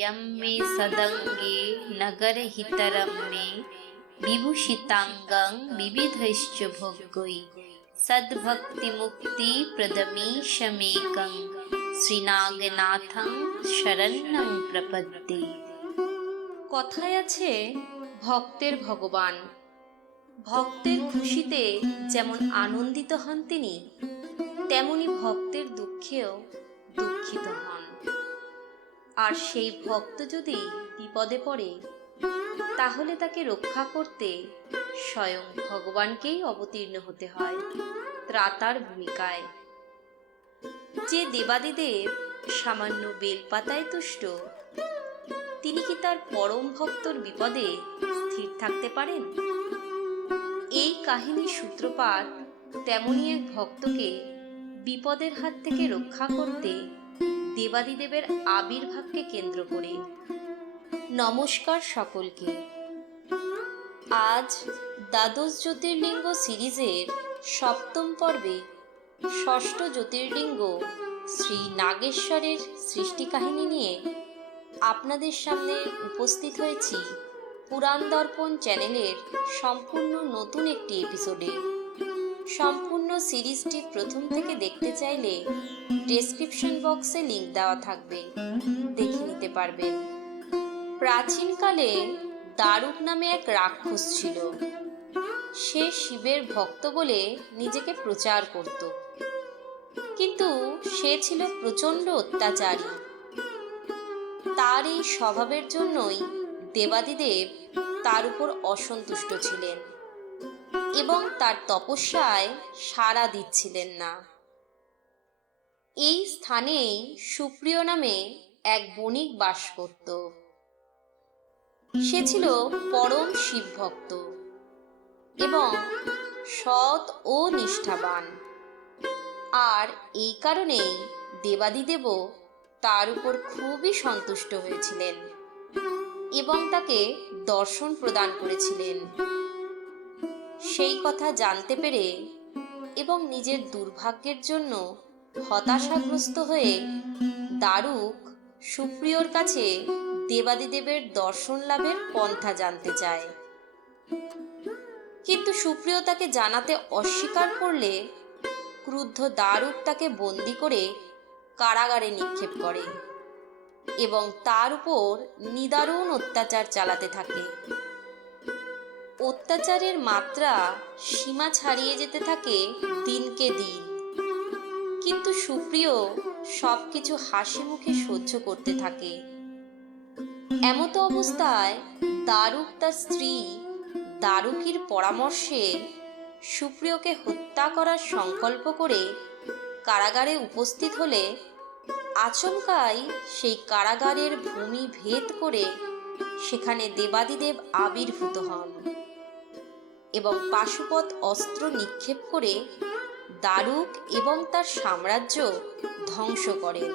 यं मे सदङ्गे नगरहितरं मे विभूषिताङ्गं विविधैश्च भोगैः सद्भक्तिमुक्तिप्रदमीशमेकं শ্রীনাগনাথং শরণ্যং প্রপদ্যে। কথায় আছে ভক্তের ভগবান। ভক্তের খুশিতে যেমন আনন্দিত হন তিনি, তেমনি ভক্তের দুঃখেও দুঃখিত হন। আর সেই ভক্ত যদি বিপদে পড়ে, তাহলে তাকে রক্ষা করতে স্বয়ং ভগবানকেই অবতীর্ণ হতে হয় ত্রাতার ভূমিকায়। যে দেবাদিদেব সামান্য বেলপাতায় তুষ্ট, তিনি কি তার পরম ভক্তর বিপদে স্থির থাকতে পারেন? এই কাহিনীর সূত্রপাত তেমনি এক ভক্তকে বিপদের হাত থেকে রক্ষা করতে দেবাদিদেবের আবির্ভাবকে কেন্দ্র করে। নমস্কার সকলকে। আজ দ্বাদশ জ্যোতির্লিঙ্গ সিরিজের সপ্তম পর্বে ষষ্ঠ জ্যোতির্লিঙ্গ শ্রী নাগেশ্বরের সৃষ্টি কাহিনী নিয়ে আপনাদের সামনে উপস্থিত হয়েছি পুরাণ দর্পণ চ্যানেলের সম্পূর্ণ নতুন একটি এপিসোডে। সম্পূর্ণ সিরিজটি প্রথম থেকে দেখতে চাইলে ডেসক্রিপশন বক্সে লিংক দেওয়া থাকবে, দেখে নিতে পারবেন। প্রাচীনকালে দারুক নামে এক রাক্ষস ছিল। সে শিবের ভক্ত বলে নিজেকে প্রচার করত, কিন্তু সে ছিল প্রচণ্ড অত্যাচারী। তার এই স্বভাবের জন্যই দেবাদিদেব তার উপর অসন্তুষ্ট ছিলেন এবং তার তপস্যায় সাড়া দিচ্ছিলেন না। এই স্থানেই সুপ্রিয় নামে এক বণিক বাস করত। সে ছিল পরম শিব ভক্ত এবং সৎ ও নিষ্ঠাবান। আর এই কারণেই দেবাদিদেবও তার উপর খুবই সন্তুষ্ট হয়েছিলেন এবং তাকে দর্শন প্রদান করেছিলেন। সেই কথা জানতে পেরে এবং নিজের দুর্ভাগ্যের জন্য হতাশাগ্রস্ত হয়ে দারুক সুপ্রিয়র কাছে দেবাদিদেবের দর্শন লাভের পন্থা জানতে চায়। কিন্তু সুপ্রিয় তাকে জানাতে অস্বীকার করলে ক্রুদ্ধ দারুক তাকে বন্দি করে কারাগারে নিক্ষেপ করে এবং তার উপর নিদারুণ অত্যাচার চালাতে থাকে। অত্যাচারের মাত্রা সীমা ছাড়িয়ে যেতে থাকে দিনকে দিন, কিন্তু সুপ্রিয় সবকিছু হাসি মুখে সহ্য করতে থাকে। এমতো অবস্থায় দারুক তার স্ত্রী দারুকির পরামর্শে সুপ্রিয়কে হত্যা করার সংকল্প করে কারাগারে উপস্থিত হলে আচমকাই সেই কারাগারের ভূমি ভেদ করে সেখানে দেবাদিদেব আবির্ভূত হন এবং পাশুপত অস্ত্র নিক্ষেপ করে দারুক এবং তার সাম্রাজ্য ধ্বংস করেন।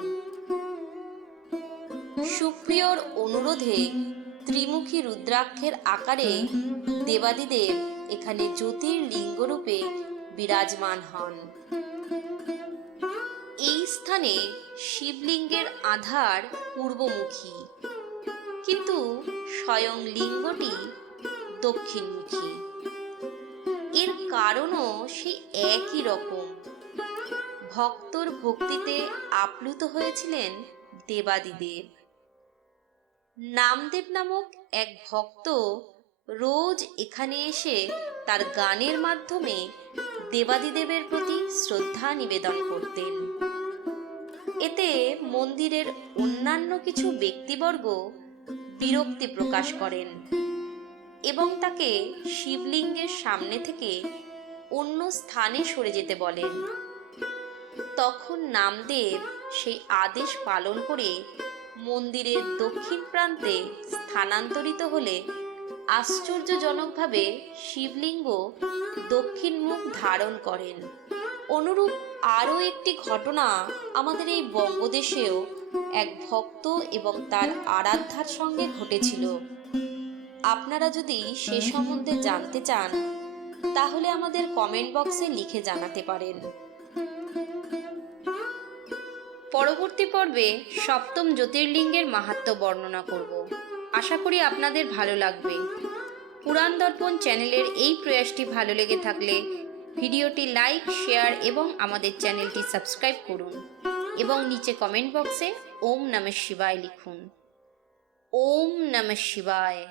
সুপ্রিয়র অনুরোধে ত্রিমুখী রুদ্রাক্ষের আকারে দেবাদিদেব এখানে জ্যোতির্লিঙ্গরূপে বিরাজমান হন। এই স্থানে শিবলিঙ্গের আধার পূর্বমুখী, কিন্তু স্বয়ং লিঙ্গটি দক্ষিণমুখী। এর কারণও সেই একই রকম। ভক্তর ভক্তিতে আপ্লুত হয়েছিলেন দেবাদিদেব। নামদেব নামক এক ভক্ত রোজ এখানে এসে তার গানের মাধ্যমে দেবাদিদেবের প্রতি শ্রদ্ধা নিবেদন করতেন। এতে মন্দিরের অন্যান্য কিছু ব্যক্তিবর্গ বিরক্তি প্রকাশ করেন এবং তাকে শিবলিঙ্গের সামনে থেকে অন্য স্থানে সরে যেতে বলেন। তখন নামদেব সেই আদেশ পালন করে মন্দিরের দক্ষিণ প্রান্তে স্থানান্তরিত হলে আশ্চর্যজনকভাবে শিবলিঙ্গ দক্ষিণ মুখ ধারণ করেন। অনুরূপ আরও একটি ঘটনা আমাদের এই বঙ্গদেশেও এক ভক্ত এবং তার আরাধ্যার সঙ্গে ঘটেছিল। আপনারা যদি সে সম্বন্ধে জানতে চান, তাহলে আমাদের কমেন্ট বক্সে লিখে জানাতে পারেন। পরবর্তী পর্বে সপ্তম জ্যোতির্লিঙ্গের মাহাত্ম্য বর্ণনা করব। আশা করি আপনাদের ভালো লাগবে। পুরাণ দর্পণ চ্যানেলের এই প্রয়াসটি ভালো লেগে থাকলে ভিডিওটি লাইক, শেয়ার এবং আমাদের চ্যানেলটি সাবস্ক্রাইব করুন এবং নিচে কমেন্ট বক্সে ওম নমঃ শিবায় লিখুন। ওম নমঃ শিবায়।